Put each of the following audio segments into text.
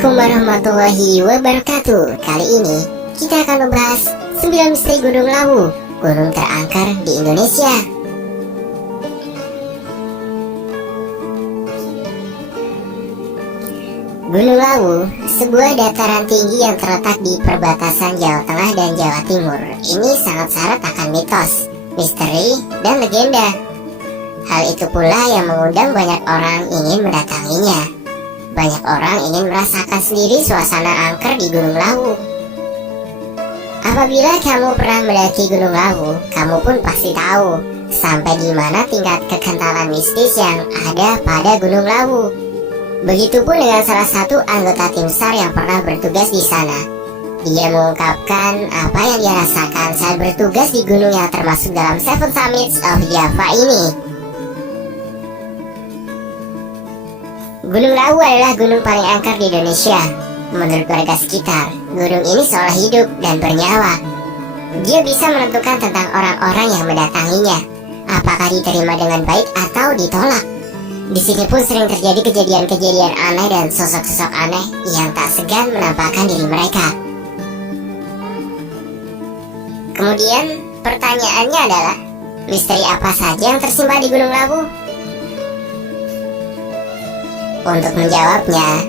Assalamualaikum warahmatullahi wabarakatuh. Kali ini kita akan membahas 9 misteri Gunung Lawu, gunung terangker di Indonesia. Gunung Lawu, sebuah dataran tinggi yang terletak di perbatasan Jawa Tengah dan Jawa Timur. Ini sangat syarat akan mitos, misteri, dan legenda. Hal itu pula yang mengundang banyak orang ingin mendatanginya. Banyak orang ingin merasakan sendiri suasana angker di Gunung Lawu. Apabila kamu pernah mendaki Gunung Lawu, kamu pun pasti tahu sampai di mana tingkat kekentalan mistis yang ada pada Gunung Lawu. Begitupun dengan salah satu anggota tim SAR yang pernah bertugas di sana. Dia mengungkapkan apa yang dia rasakan saat bertugas di gunung yang termasuk dalam Seven Summits of Java ini. Gunung Lawu adalah gunung paling angker di Indonesia. Menurut warga sekitar, gunung ini seolah hidup dan bernyawa. Dia bisa menentukan tentang orang-orang yang mendatanginya, apakah diterima dengan baik atau ditolak. Di sini pun sering terjadi kejadian-kejadian aneh dan sosok-sosok aneh yang tak segan menampakkan diri mereka. Kemudian, pertanyaannya adalah, misteri apa saja yang tersimpan di Gunung Lawu? Untuk menjawabnya,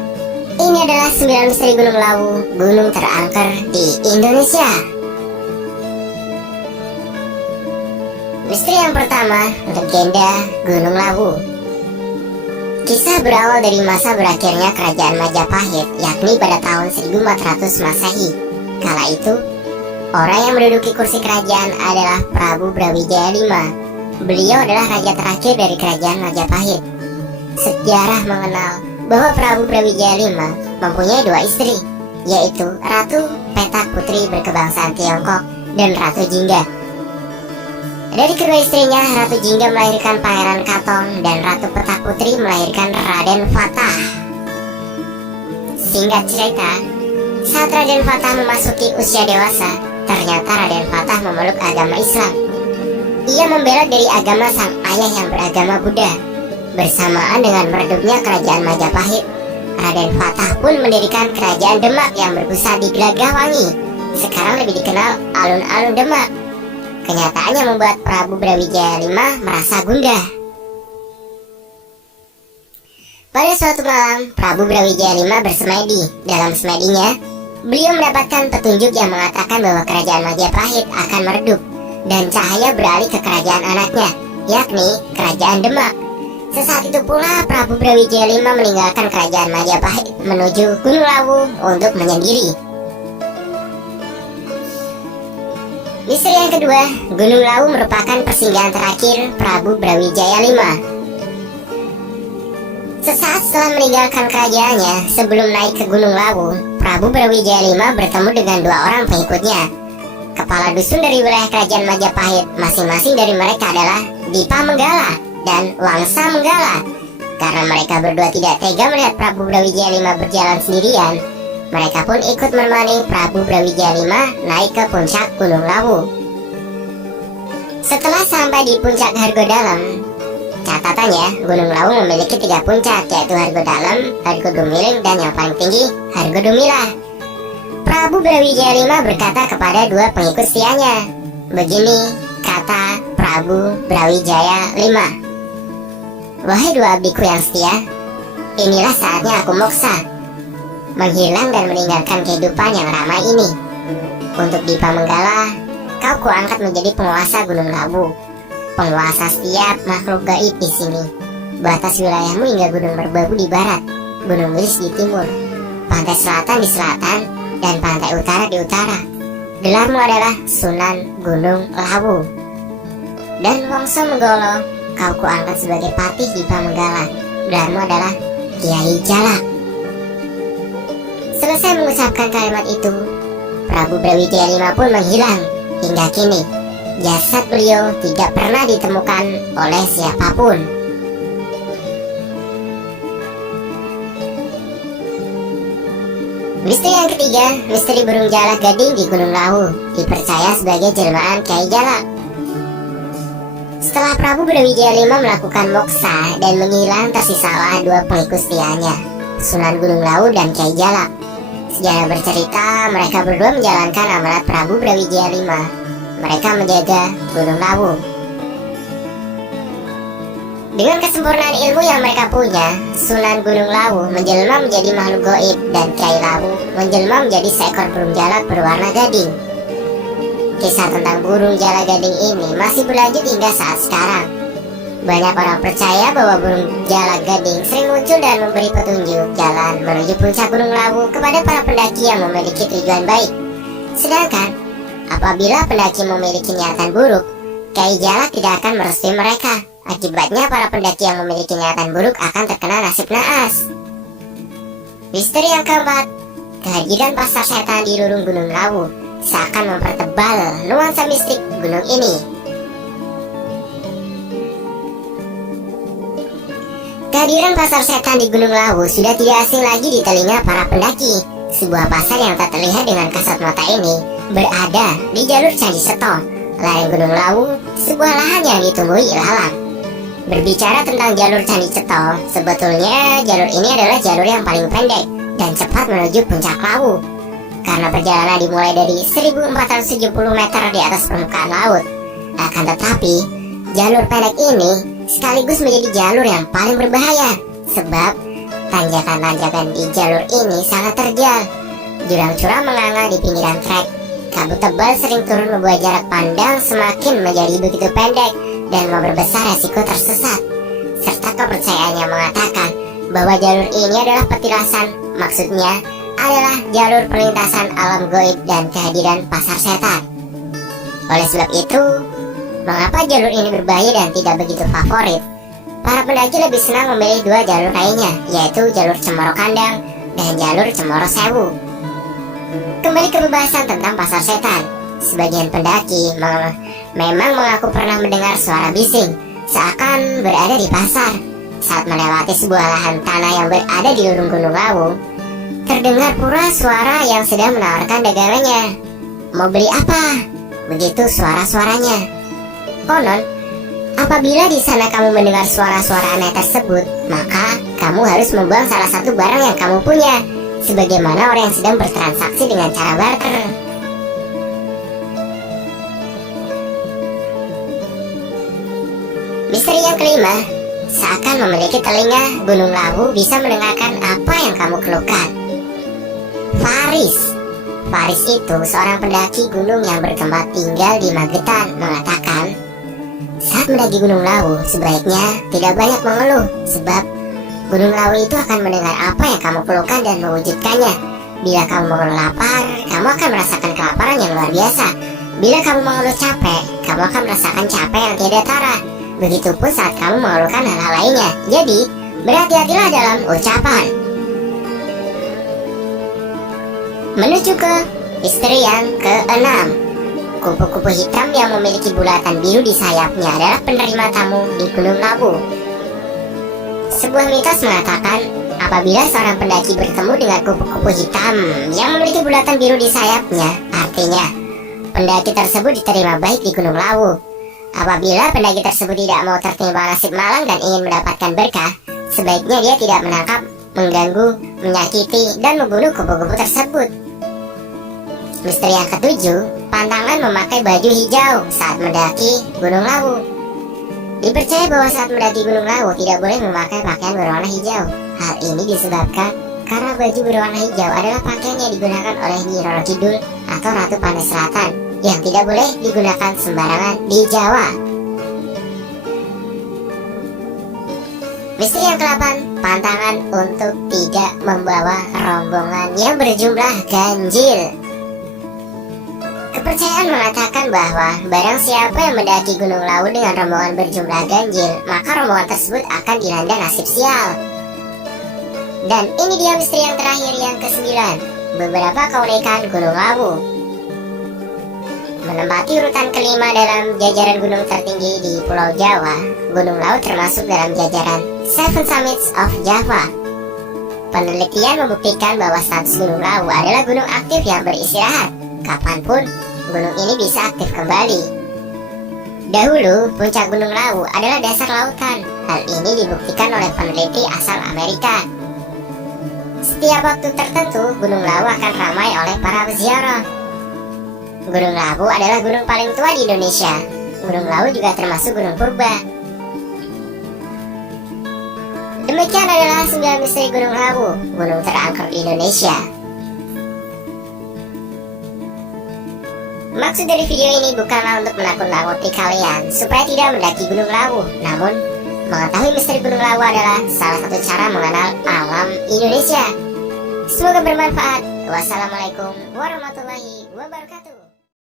ini adalah 9 misteri Gunung Lawu, gunung terangker di Indonesia. Misteri yang pertama, legenda Gunung Lawu. Kisah berawal dari masa berakhirnya kerajaan Majapahit, yakni pada tahun 1400 Masehi. Kala itu, orang yang menduduki kursi kerajaan adalah Prabu Brawijaya V. Beliau adalah raja terakhir dari kerajaan Majapahit. Sejarah mengenal bahwa Prabu Brawijaya V mempunyai 2 istri, yaitu Ratu Petak Putri berkebangsaan Tiongkok dan Ratu Jingga. Dari kedua istrinya, Ratu Jingga melahirkan Pangeran Katong dan Ratu Petak Putri melahirkan Raden Fatah. Singkat cerita, saat Raden Fatah memasuki usia dewasa, ternyata Raden Fatah memeluk agama Islam. Ia membelot dari agama sang ayah yang beragama Buddha. Bersamaan dengan meredupnya kerajaan Majapahit, Raden Fatah pun mendirikan kerajaan Demak yang berpusat di Gelagahwangi, sekarang lebih dikenal alun-alun Demak. Kenyataannya membuat Prabu Brawijaya V merasa gundah. Pada suatu malam, Prabu Brawijaya V bersemedi. Dalam semedinya, beliau mendapatkan petunjuk yang mengatakan bahwa kerajaan Majapahit akan meredup dan cahaya beralih ke kerajaan anaknya, yakni kerajaan Demak. Sesaat itu pula Prabu Brawijaya V meninggalkan kerajaan Majapahit menuju Gunung Lawu untuk menyendiri. Misteri yang kedua, Gunung Lawu merupakan persinggahan terakhir Prabu Brawijaya V. Sesaat setelah meninggalkan kerajaannya, sebelum naik ke Gunung Lawu, Prabu Brawijaya V bertemu dengan 2 orang pengikutnya, kepala dusun dari wilayah kerajaan Majapahit. Masing-masing dari mereka adalah Dipa Menggala dan Wangsa Menggala. Karena mereka berdua tidak tega melihat Prabu Brawijaya V berjalan sendirian, mereka pun ikut menemani Prabu Brawijaya V naik ke puncak Gunung Lawu. Setelah sampai di puncak Hargodalam, catatannya Gunung Lawu memiliki 3 puncak, yaitu Hargodalam, Hargodumiling, dan yang paling tinggi Hargodumilah. Prabu Brawijaya V berkata kepada 2 pengikut setianya, begini kata Prabu Brawijaya V, "Wahai 2 abdiku yang setia, inilah saatnya aku moksa, menghilang dan meninggalkan kehidupan yang ramai ini. Untuk Dipa Menggala, kau kuangkat menjadi penguasa Gunung Lawu, penguasa setiap makhluk gaib di sini. Batas wilayahmu hingga Gunung Merbabu di barat, Gunung Wilis di timur, pantai selatan di selatan, dan pantai utara di utara. Gelarmu adalah Sunan Gunung Lawu. Dan Wangsa Menggala, kau kuangkat sebagai patih Dipa Menggala. Gelarmu adalah Kiai Jalak." Selesai mengucapkan kalimat itu, Prabu Brawijaya V pun menghilang. Hingga kini, jasad beliau tidak pernah ditemukan oleh siapapun. Misteri yang ketiga, misteri burung jalak gading di Gunung Lawu, dipercaya sebagai jelmaan Kiai Jalak. Setelah Prabu Brawijaya V melakukan moksa dan menghilang, tersisalah 2 pengikut setianya. Sunan Gunung Lawu dan Kyai Jalak. Sejarah bercerita mereka berdua menjalankan amanat Prabu Brawijaya V. Mereka menjaga Gunung Lawu. Dengan kesempurnaan ilmu yang mereka punya, Sunan Gunung Lawu menjelma menjadi makhluk goib dan Kyai Lawu menjelma menjadi seekor burung jalak berwarna gading. Kisah tentang burung jalak gading ini masih berlanjut hingga saat sekarang. Banyak orang percaya bahwa burung jalak gading sering muncul dan memberi petunjuk jalan menuju puncak Gunung Lawu kepada para pendaki yang memiliki tujuan baik. Sedangkan, apabila pendaki memiliki niatan buruk, Kyai Jalak tidak akan merestui mereka. Akibatnya para pendaki yang memiliki niatan buruk akan terkena nasib naas. Misteri yang keempat, kehadiran pasar setan di rurung Gunung Lawu seakan mempertebal nuansa mistik gunung ini. Kehadiran pasar setan di Gunung Lawu sudah tidak asing lagi di telinga para pendaki. Sebuah pasar yang tak terlihat dengan kasat mata ini berada di jalur Candi Seto, lereng Gunung Lawu, sebuah lahan yang ditumbuhi ilalang. Berbicara tentang jalur Candi Seto, sebetulnya jalur ini adalah jalur yang paling pendek dan cepat menuju puncak Lawu. Karena perjalanan dimulai dari 1470 meter di atas permukaan laut. Akan tetapi, jalur pendek ini sekaligus menjadi jalur yang paling berbahaya, sebab tanjakan-tanjakan di jalur ini sangat terjal. Jurang curam menganga di pinggiran trek. Kabut tebal sering turun membuat jarak pandang semakin menjadi begitu pendek dan memperbesar resiko tersesat. Serta kepercayaan yang mengatakan bahwa jalur ini adalah petilasan, maksudnya adalah jalur perlintasan alam goib dan kehadiran pasar setan. Oleh sebab itu, mengapa jalur ini berbahaya dan tidak begitu favorit? Para pendaki lebih senang memilih dua jalur lainnya, yaitu jalur Cemoro Kandang dan jalur Cemoro Sewu. Kembali ke pembahasan tentang pasar setan. Sebagian pendaki memang mengaku pernah mendengar suara bising, seakan berada di pasar. Saat melewati sebuah lahan tanah yang berada di rurung Gunung Lawu, terdengar pula suara yang sedang menawarkan dagangannya. Mau beli apa? Begitu suara-suaranya. Konon, apabila di sana kamu mendengar suara-suara aneh tersebut, maka kamu harus membuang salah satu barang yang kamu punya, sebagaimana orang yang sedang bertransaksi dengan cara barter. Misteri yang kelima, seakan memiliki telinga, Gunung Lawu bisa mendengarkan apa yang kamu keluhkan. Faris itu seorang pendaki gunung yang bertempat tinggal di Magetan mengatakan, saat mendaki Gunung Lawu sebaiknya tidak banyak mengeluh, sebab Gunung Lawu itu akan mendengar apa yang kamu keluhkan dan mewujudkannya. Bila kamu mengeluh lapar, kamu akan merasakan kelaparan yang luar biasa. Bila kamu mengeluh capek, kamu akan merasakan capek yang tiada tara. Begitupun saat kamu mengeluhkan hal-hal lainnya. Jadi, berhati-hatilah dalam ucapan. Menuju ke misteri yang keenam. Kupu-kupu hitam yang memiliki bulatan biru di sayapnya adalah penerima tamu di Gunung Lawu. Sebuah mitos mengatakan, apabila seorang pendaki bertemu dengan kupu-kupu hitam yang memiliki bulatan biru di sayapnya, artinya pendaki tersebut diterima baik di Gunung Lawu. Apabila pendaki tersebut tidak mau tertimpa nasib malang dan ingin mendapatkan berkah, sebaiknya dia tidak menangkap, mengganggu, menyakiti, dan membunuh kupu-kupu tersebut. Misteri yang ketujuh, pantangan memakai baju hijau saat mendaki Gunung Lawu. Dipercaya bahwa saat mendaki Gunung Lawu tidak boleh memakai pakaian berwarna hijau. Hal ini disebabkan karena baju berwarna hijau adalah pakaian yang digunakan oleh Nyi Roro Kidul atau Ratu Pandai Selatan, yang tidak boleh digunakan sembarangan di Jawa. Misteri yang ke-8, pantangan untuk tidak membawa rombongan yang berjumlah ganjil. Kepercayaan mengatakan bahwa barang siapa yang mendaki Gunung Lawu dengan rombongan berjumlah ganjil, maka rombongan tersebut akan dilanda nasib sial. Dan ini dia misteri yang terakhir, yang ke-9, beberapa keunikan Gunung Lawu. Menempati urutan kelima dalam jajaran gunung tertinggi di Pulau Jawa, Gunung Lawu termasuk dalam jajaran Seven Summits of Java. Penelitian membuktikan bahwa status Gunung Lawu adalah gunung aktif yang beristirahat. Kapanpun gunung ini bisa aktif kembali. Dahulu, puncak Gunung Lawu adalah dasar lautan. Hal ini dibuktikan oleh peneliti asal Amerika. Setiap waktu tertentu, Gunung Lawu akan ramai oleh para peziarah. Gunung Lawu adalah gunung paling tua di Indonesia. Gunung Lawu juga termasuk gunung purba. Demikian adalah 9 misteri Gunung Lawu, gunung terangker di Indonesia. Maksud dari video ini bukanlah untuk menakut-nakuti kalian supaya tidak mendaki Gunung Lawu, namun mengetahui misteri Gunung Lawu adalah salah satu cara mengenal alam Indonesia. Semoga bermanfaat. Wassalamualaikum warahmatullahi wabarakatuh.